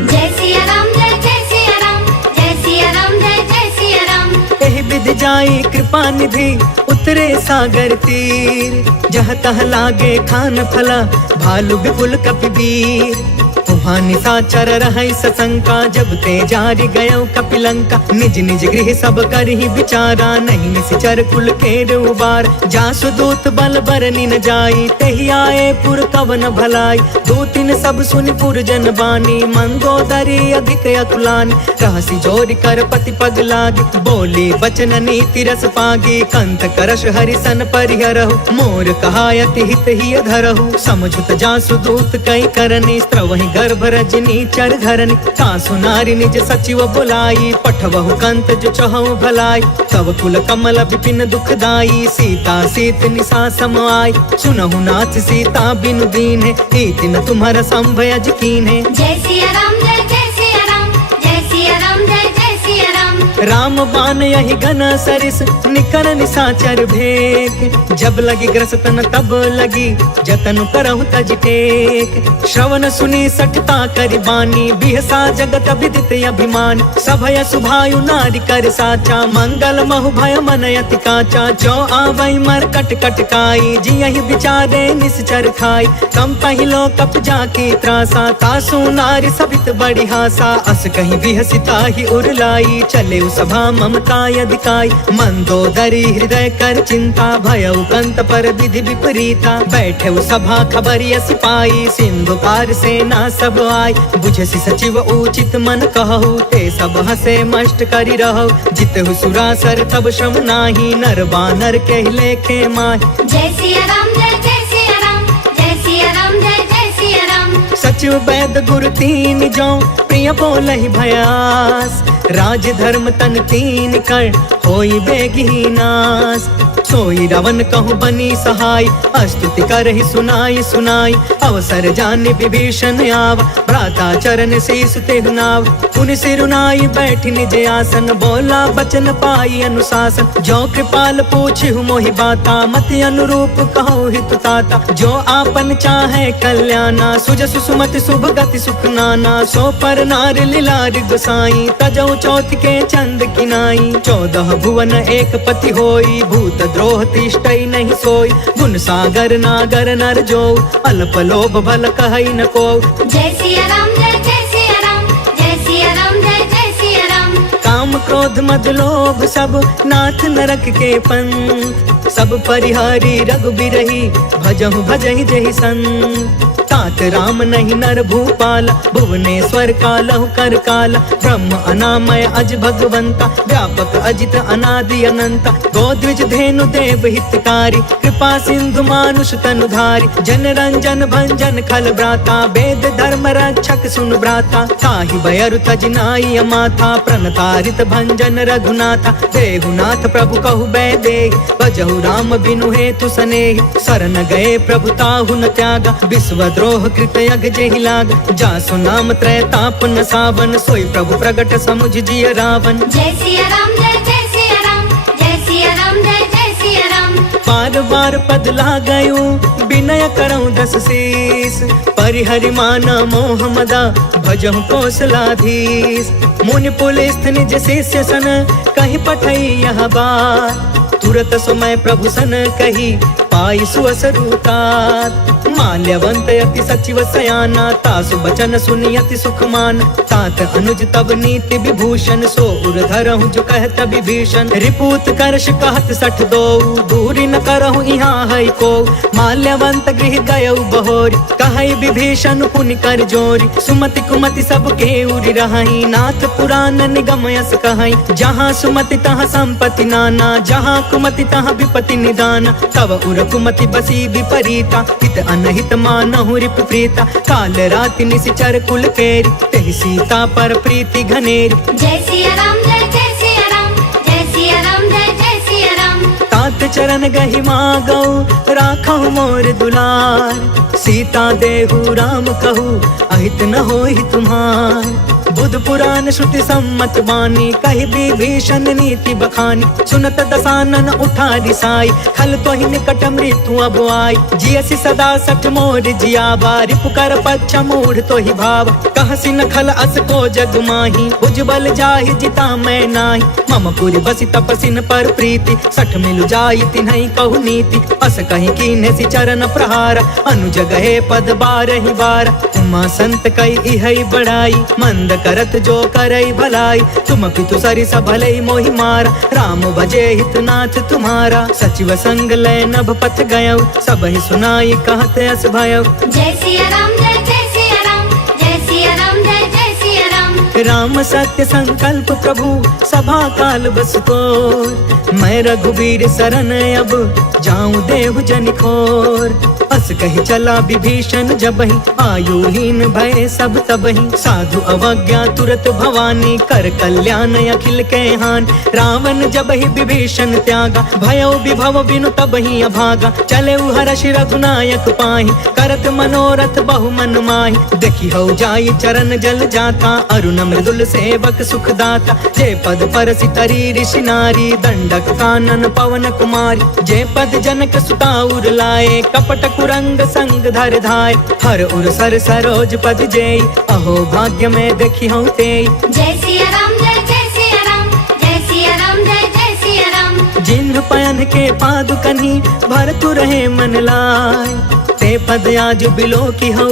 जय सिया राम जय सिया राम, जय सिया राम जय सिया राम। एहि विधि जाई कृपा निधि, उतरे सागर तीर। जह तह लागे खान फला, भालु विपुल कपिवीर। वहाँ निशाचर रहै सशंका, जब ते जारि गयो कपिलंका। निज निज गृह सब करहि विचारा, नहीं निश्चर कुल केर उबार। जासु दूत बल बरनि न जाई, तेहि आए पुर कवन भलाई। दूतिन सब सुनि पुर जन बानी, मंदोदरी अधिक अतुलानी। रहसि जोरि कर पति पग लागी, बोली बचन नीति रस पागी। कंत करश हरिसन परिहरहु, मोर कहायति हित ही धरहु। समझुत जासु दूत कई करनी, स्त्रवहि गर्भ रजनी चर धरनी। तासु नारी निज सचिव बुलाई, पठवहु कंत जो चहु भलाई। तब कुल कमल विपिन दुखदाई, सीता सीत निशा सम आई। सुनहु नाथ सीता बिनु दीन्हे, इतिन तुम्हारा संभयज कीन्हे। जय सिया राम जय सिया राम, जय सिया राम जय सिया राम। राम बान यही घन सरिस, निकर निशाचर भेक। जब लगी ग्रसतन तब लगी, जतन करहु तज टेक। श्रवण सुनी सठता करि बानी, बिहसा जगत विदित अभिमान। सभय सुभायु नारी कर साचा, मंगल महु भय मन अति काचा। जो आवै मर कट कट काई, जियहि विचारे निश्चर खाई। कम पहिलो कप जाकी त्रासा, तासु नारी सभित बड़ी हासा। अस कहीं बिहसिता ही उरलाई, चले सभा ममता अधिकाई। मंदोदरी हृदय कर चिंता, भयउ कंत पर विधि विपरीता। बैठे सभा खबरिया सिपाही, सिंधु पार सेना सब आई। बुझसि सचिव उचित मन कहु, ते सब हसे मष्ट करि रहु। जितहु सुरासर तब श्रम नाही, नर बानर कहि लेखे माहि। जय सिया राम जय सिया राम, जय सिया राम जय सिया राम। सचिव वैद गुरु तीन जो, प्रिय बोलहि भयास। राज धर्म तन तीन कर होई बेगी नास। सोई रावण कहूँ बनी सहाय, स्तुति करहि सुनाई सुनाई। अवसर जाने विभीषण आव, भ्राता चरण शीस तेहु नाव। पुन सिरुनाई बैठ निज आसन, बोला बचन पाई अनुशासन। जो कृपाल पूछहु मोहि बाता, मति अनुरूप कहु हितु ताता। जो आपन चाहे कल्याणा, सुजसु सुमति शुभ गति सुख नाना। सो पर नार लीलार गोसाई, तजौ चौथ के चंद किनाई। 14 भुवन एक पति होई, भूत द्रोह तिष्ठई नहीं सोई। गुण सागर नागर नर जो, अल्प लोभ भल कहई न को। जय सिया राम जय सिया राम, जय सिया राम जय सिया राम। काम क्रोध मद लोभ सब नाथ नरक के पंथ। सब परिहारी रघुबीरहि, भजहु भजहि जहि संत। तात राम नहीं नर भूपाल, भुवनेश्वर कालहु कर काला। ब्रह्म अनामय अज भगवंता, व्यापक अजित अनादि अनंता। गोद्विज धेनु देव हितकारी, कृपा सिंधु मानुष तनुधारी। जन रंजन भंजन खल भ्राता, वेद धर्म रक्षक सुन भ्राता। ताहि भयरु तज नाई अमाथा, प्रणतारित भंजन रघुनाथा। देहुनाथ प्रभु कहु बैदेहि, भजहु राम बिनु हेतु सनेहि। शरण गए प्रभु ताहु न त्यागा, विश्व द्रोह कृत यग जेहि लाग। जासु नाम त्रैताप न सावन, सोई प्रभु प्रगट समुझ जिय रावण। जय सिया राम जय सिया राम, जय सिया राम जय सिया राम। बार बार पद लागयु, विनय करऊँ 10 शीस। परिहरि माना मोह मदा, भजहु कौशलाधीश। मुनि पुलिस्थ निज शिष्य सन, कहि पठई यह बात। तुरत समय प्रभु सन कही, पाई सुअसरुतात। माल्यवंत अति सचिव सयाना, तासु बचन सुनि अति सुखमान। तात अनुज तब नीति विभूषण, सो उर धरहु जो कहत विभीषण। रिपूत करश कहत 62, दूरी न करहु यहाँ है को। माल्यवंत गृह गयउ बहोरी, कहई विभीषण पुनि कर जोरी। सुमति कुमति सब के उरि रहई, नाथ पुराण निगम यस कहई। जहाँ सुमति तहाँ संपत्ति नाना, जहाँ कुमति तहाँ विपत्ति निदान। तब उर कुमति बसी विपरीता, हित अनहित मानहु रिपु प्रीता। काल राति निशिचर कुल केरी, तेहि सीता पर प्रीति घनेरी। जय सिया राम जय सिया राम, जय सिया राम जय सिया राम। तात चरण गहि मागौ, राखहु मोर दुलार। सीता देहु राम कहू, अहित न होहि तुम्हार। बुध पुराण श्रुति सम्मत वाणी, कहि विभीषण नीति बखानी। सुनत दसानन उठा रिसाई, खल तोहि निकट मृत्यु अब आई। जियसि सदा सठ मोर जियावा, रिपु कर पच्छ मूढ़ तोहि भाव। कहसि न खल अस को जग माही, भुजबल जाहि जिता मैं नाही। मम पुरि बसि तपसिन पर प्रीति, सठ मिलु जाई तिन्है कहु नीति। अस कहि कीन्हे चरण प्रहार, अनुज गहे पद बारहि बार। उमा संत कई इहै बड़ाई, मंद करत जो करई भलाई। तुम पितु सरिस भलई मोहि मारा, राम भजे हितनाथ तुम्हारा। सचिव संग लय नभ पथ गयौ, सबहि सुनाई कहत अस भयौ। जय सिया राम जय सिया राम, जय सिया राम जय सिया राम। राम सत्य संकल्प प्रभु, सभा काल बस तोर। मैं रघुबीर शरण अब, जाऊं देहु जनि खोर। अस कहि चला विभीषण जबहि, आयुहीन भय सब तबहि। साधु अवज्ञा तुरत भवानी, कर कल्याण अखिल के हानि। रावण जबहि विभीषण त्यागा, भयो विभव बिनु तबहि अभागा। चले हर्षि रघुनायक पाहि, करत मनोरथ बहु मन माहि। देखि हौ जाई चरण जल जाता, अरुण मृदुल सेवक सुखदाता। जे पद परसि तरी ऋषि नारी, दंडक कानन पवन कुमारी। जे पद जनक सुता उर लाए, कपट कुरंग संग धर धाय। हर उर सर सरोज पद जेई, अहो भाग्य में देखी हूँ तेई। जय सिया राम जय सिया राम, जय सिया राम जय सिया राम। जिन्ह पयन के पादुकनी, भरतु रहे मन लाय। ते पद आज बिलो की हऊ,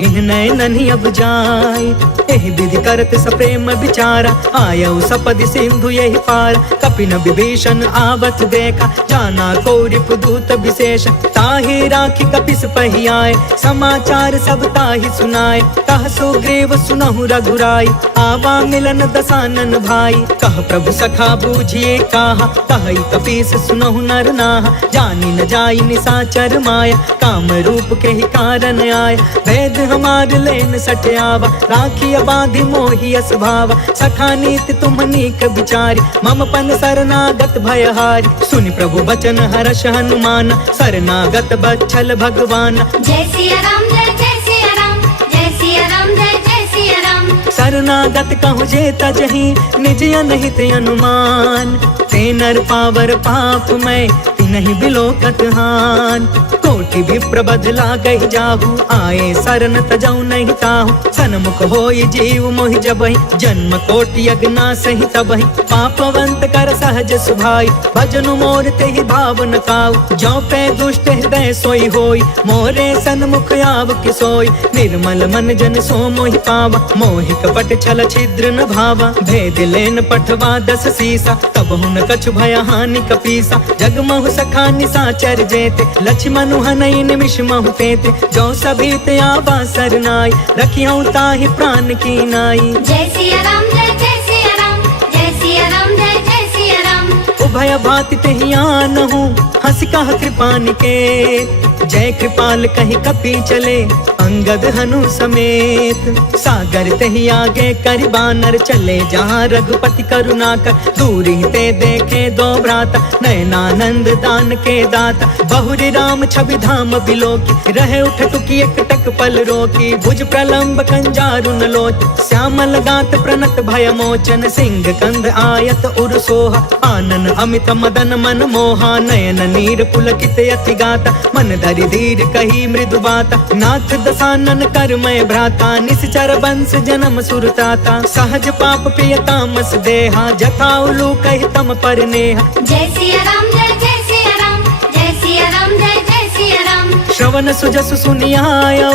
इन नैननि अब जाय। एहि विधि करत सप्रेम विचारा, आयऊ सपदि सिंधु यही पार। कपिन विभीषण आवत देखा, जाना को रिपुदूत विशेष। ताहि राखी कपिस पहि आए, समाचार सब ताहि सुनाए। कह सुग्रीव सुनहु रघुराई, आवा मिलन दसानन भाई। कह प्रभु सखा बूझिए काहा, कहि कपीस सुनहु नर नाहा। जानि न जाई निसाचर माया, काम रूप के ही कारण आय। भेद हमार लेन सट आवा, राखी बांधि मोहि यस भावा। सखा नीति तुम नीक विचारी, मम पन शरणागत भयहारी। सुनि प्रभु बचन हर्ष हनुमान, शरणागत बच्छल भगवान। जय सिया राम जय सिया राम, जय सिया राम जय सिया राम। शरणागत कहु जे तजहि, निज अनहित अनुमान। ते नर पावर पाप मैं, तिनहि बिलोकत हान। कोटि विप्र बदला गहि जाहु, आए शरण तजौ नहीं ताहु। सन्मुख होई जीव मोहि जबहि, जन्म कोटि अगना सहि तबहि। पापवंत कर सहज सुभाई, भजनु मोर तेहि भाव न काऊ। जो पे दुष्ट हृदय सोई होई, मोरे सन्मुख आव कि सोई। निर्मल मन जन सो मोहि पावा, मोहि कपट छल छिद्र न भावा। भेद लेन पठवा 10 सीसा, तब हुन कछु भय हानि कपीसा। जगमहु सखा निसाचर जेते, लक्ष्मण हनई निमिष महु तेते। जो सभीत आवा सरनाई, रखियौ ताहि प्राण की नाई। जय सिया राम जय सिया राम, जय सिया राम जय सिया राम। उभय भाति तेहि आनहु, हंस कह कृपा निकेत। जय कृपाल कहि कपि चले, अंगद हनु समेत। सागर तेहि आगे करि बानर, चले जहाँ रघुपति करुणा कर। दूरी ते देखे दो भ्राता, नयनानंद दान के दाता। बहुरी राम छवि धाम बिलोकी, रहे उठ टुकी एक टक पल रोकी। भुज प्रलंब कंजारुन लोच, श्यामल गात प्रणत भय मोचन। सिंह कंद आयत उर सोहा, आनन अमित मदन मन मोहा। नयन नीर पुलकित अति गाता, मन धरि धीर कही मृदु बाता। नाथ दसानन कर मैं भ्राता, निश्चर बंस जन्म सुरताता। सहज पाप पिय तामस देहा, जथा उलू कहि तम पर नेहा। जय सिया राम जय सिया राम, जय सिया राम जय सिया राम। श्रवण सुजसु सुनियायौ,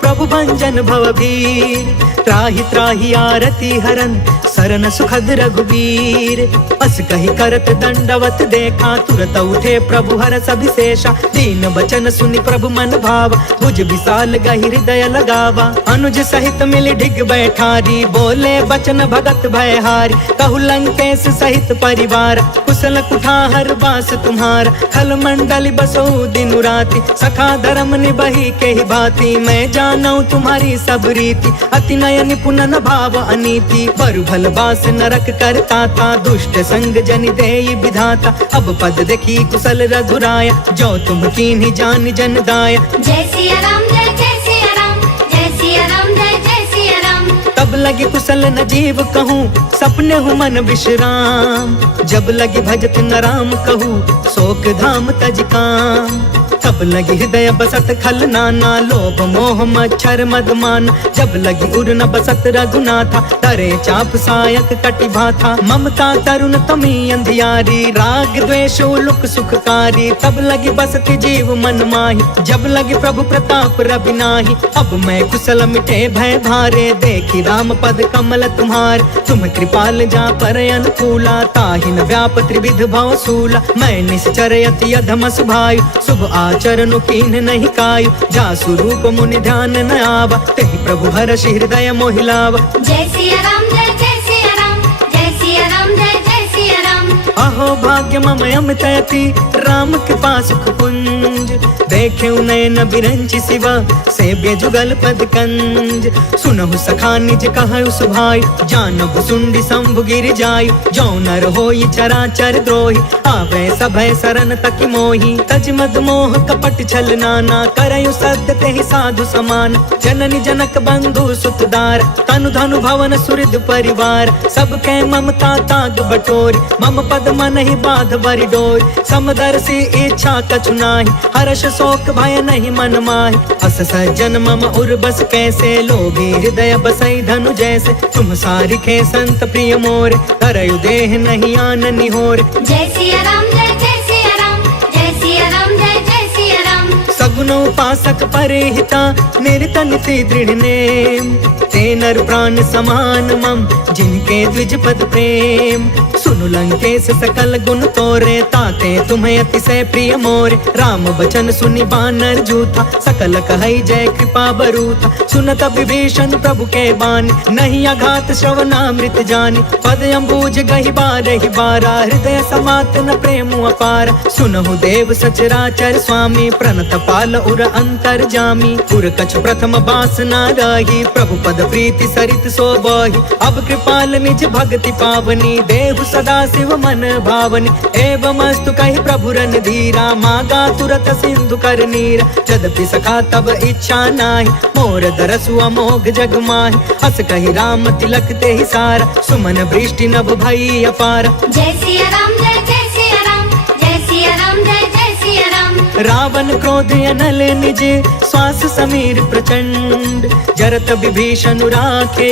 प्रभु भंजन भवभीर। त्राहि त्राहि आरती हरन, सरन सुखद रघुवीर। अस कहि करत दंडवत देखा, तुरत उठे प्रभु हरष अभिषेषा। दीन बचन सुनि प्रभु मन भावा, भुज विशाल गहि हृदय लगावा। अनुज सहित मिलि ढिग बैठारी, बोले बचन भगत भयहारी। कहु लंकेश सहित परिवार, कुशल कुठार बास तुम्हारा। खल मंडल बसो दिनु राति, सखा धर्म निबहि के ही भांति। मैं जानऊ तुम्हारी सब रीति, अति नय निपुण न भाव अनीति। बरु भल बास नरक करता था, दुष्ट संग जनि देई विधाता। अब पद देखी कुशल रघुराया, जो तुम कीन्ही जान जन दाया। जय सिया राम जय सिया राम, जय सिया राम जय सिया राम। तब लगी कुशल न जीव कहूँ, सपने हूँ मन विश्राम। जब लगी भजत न राम कहूँ, शोक धाम तज काम। तब लगी हृदय बसत खल नाना, लोभ मोह मच्छर मदमान। जब लगी उर न बसत रघुनाथा, तरे चाप सायक कटि भाथा। ममता तरुण तमी अंधियारी, राग द्वेष उलुक सुखकारी। तब लगी बसत जीव मन माही, जब लगी प्रभु प्रताप रवि नाही। अब मैं कुशल मिटे भय भारे, देखी राम पद कमल तुम्हार। तुम कृपाल जा पर अनुकूला, ताहि न व्याप त्रिविध भव सूला। मैं निश्चर अति अधम सुभायु, शुभ आचरण कीन नहीं कायु। जासु रूप मुनि ध्यान न आवा, तेहि प्रभु हर्ष हृदय मोहि लावा। जय सिया राम जय सिया राम, जय सिया राम जय सिया राम। अहो भाग्य मम अमित अति, राम कृपा सुख पुंज। देखे नयन बिरंचि शिवा, सेव्य जुगल पद कंज। सुनहु सखा निज कहु सुभाई, जानहु सुंडी शंभु गिर जायु। जो नर होई चराचर द्रोही, आवे सभय शरण तकि मोही। तज मद मोह कपट छल नाना, करयु सद्य तेहि साधु समान। जननी जनक बंधु सुतदार, तनु धनु भवन सुहृद परिवार। सबके ममता ताग बटोरी, मम पद मन ही बाध बरि डोरी। समदर्शी इच्छा कछु नाही, हर्ष शोक भय नहीं मन माहि। अस सज्जन मम उर बस कैसे, लोभी हृदय बसई धनु जैसे। तुम सारिखे संत प्रिय मोरे, धरयु देह नहीं आन निहोरे। जय सिया राम जय सिया राम, जय सिया राम जय सिया राम। सगुन उपासक परे हिता, निरत नीति दृढ़ नेम। ते नर प्राण समान मम, जिनके द्विज पद प्रेम। सुनु लंकेश सकल गुण तोरे, ताते तुम्हें अतिशय प्रिय मोरे। राम बचन सुनि बानर जूथा, सकल कहई जय कृपा बरूथा। सुनत विभीषण प्रभु के बानी, नहीं अघात श्रवणामृत जानी। पद अम्बुज गहि बारहि बारा, हृदय समात न प्रेम अपार। सुनहु देव सचराचर स्वामी, प्रणत पाल उर अंतर जामी। उर कछु प्रथम बासना रही, प्रभु पद प्रीति सरित सोबहि। अब कृपाल निज भक्ति पावनी, देहु सदा शिव मन भावनी। एवं अस्तु कहि प्रभु रणधीरा, मागा तुरत सिंधु कर नीर। यद्यपि सखा तब इच्छा नाही, मोर दरसु अमोघ जग माहि। अस कहि राम तिलक तेहि सारा, सुमन वृष्टि नभ भई अपार। जय सिया राम जय जय सिया राम, जय सिया राम जय जय सिया राम। रावण क्रोध अनल निज, श्वास समीर प्रचंड। जरत विभीषण राखे,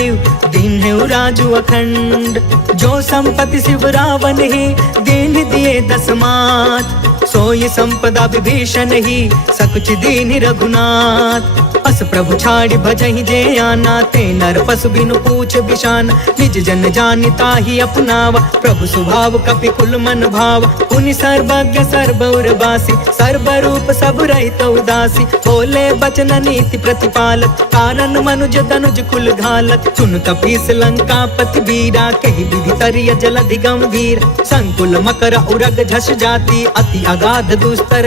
दीन्हु राजु अखंड। जो संपत्ति शिव रावण ही, दीन दिए दस मात। सोई संपदा विभीषण ही, सकुच दीन रघुनाथ। अस प्रभु छाड़ि भजहि जे आना, ते नर पशु बिनु पूछ बिशान। निज जन जानि ताहि अपनावा, प्रभु स्वभाव कपि कुल मन भाव। पुनि सर्वज्ञ सर्वउर बासी, सर्वरूप सब रहित उदासी। बोले बचन नीति प्रतिपालक, कारण मनुज तनुज कुल घालक। सुन कपीस लंकापति वीरा, कहि विधि तरिय जलधि गंभीर। संकुल मकर उरग झस जाति, अति अगाध दुस्तर